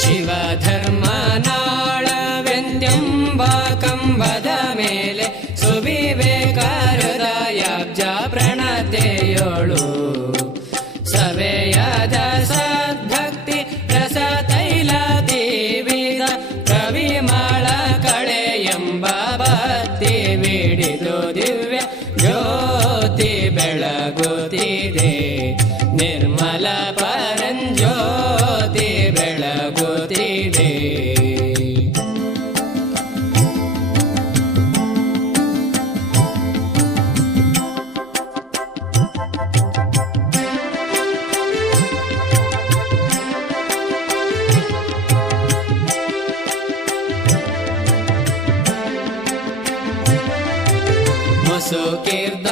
ಶಿವಧರ್ಮನಾಳವೆಂದೆಂಬ ಕಂಬದ ಮೇಲೆ ಸುವಿವೇಕಹೃದಯಾಬ್ಜ ಪ್ರಣತೆಯೋಳು ಸವೆಯದ ಸದ್ಭಕ್ತಿ ರಸತೈಲ ದೇವಿದ ಕವಿಮಾಳ ಕಳೆ ಎಂಬ ಭಕ್ತಿ ಬಿಡಿದು ದಿವ್ಯ ಜ್ಯೋತಿ ಬೆಳಗುತ್ತಿದೆ ನಿರ್ಮಲ ಪರಂಜ್ಯೋತಿ ಬೆಳಗುತ್ತಿದೆ. ಮುಸುಕಿರ್ದ